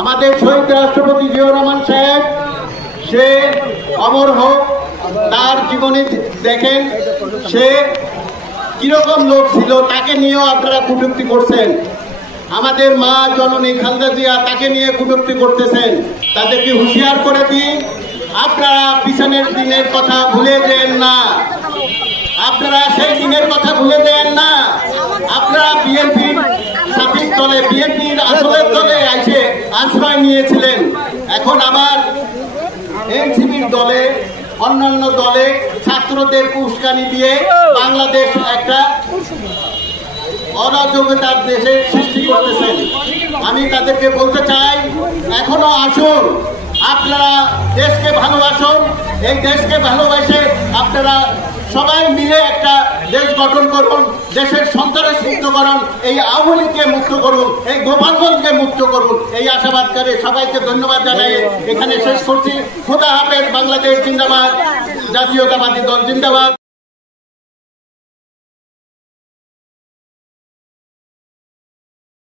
আমাদের শহীদ রাষ্ট্রপতি জিয়াউর রহমান সাহেব সে অমর হোক, তার জীবনী দেখেন সে কিরকম লোক ছিল, তাকে নিয়েও আপনারা কটূক্তি করছেন। আমাদের মা জননী খালেদা জিয়া, তাকে নিয়ে কটূক্তি করতেছেন। তাদেরকে হুঁশিয়ার করে দিই, আপনারা পিছনের দিনের কথা ভুলে দেন না, আপনারা সেই দিনের কথা ভুলে দেন না। আপনারা বিএনপির সাথী দলে, বিএনপির আসলের দলে এসে আশ্রয় নিয়েছিলেন, এখন আবার এনসিপির দলে, অন্যান্য দলে ছাত্রদের উস্কানি দিয়ে বাংলাদেশ একটা অরাজকতার দেশে সৃষ্টি করতেছেন। আমি তাদেরকে বলতে চাই, এখনো আসুন, আপনারা দেশকে ভালোবাসুন। এই দেশকে ভালোবাসে আপনারা সবাই মিলে একটা দেশ গঠন করুন, দেশের সন্ত্রাস মুক্ত করুন, এই আওয়ামী লীগকে মুক্ত করুন, এই গোপালগঞ্জকে মুক্ত করুন। এই আশাবাদ করে সবাইকে ধন্যবাদ জানাই এখানে শেষ করছি। খোদা হাফেজ। বাংলাদেশ জিন্দাবাদ, জাতীয়তাবাদী দল জিন্দাবাদ।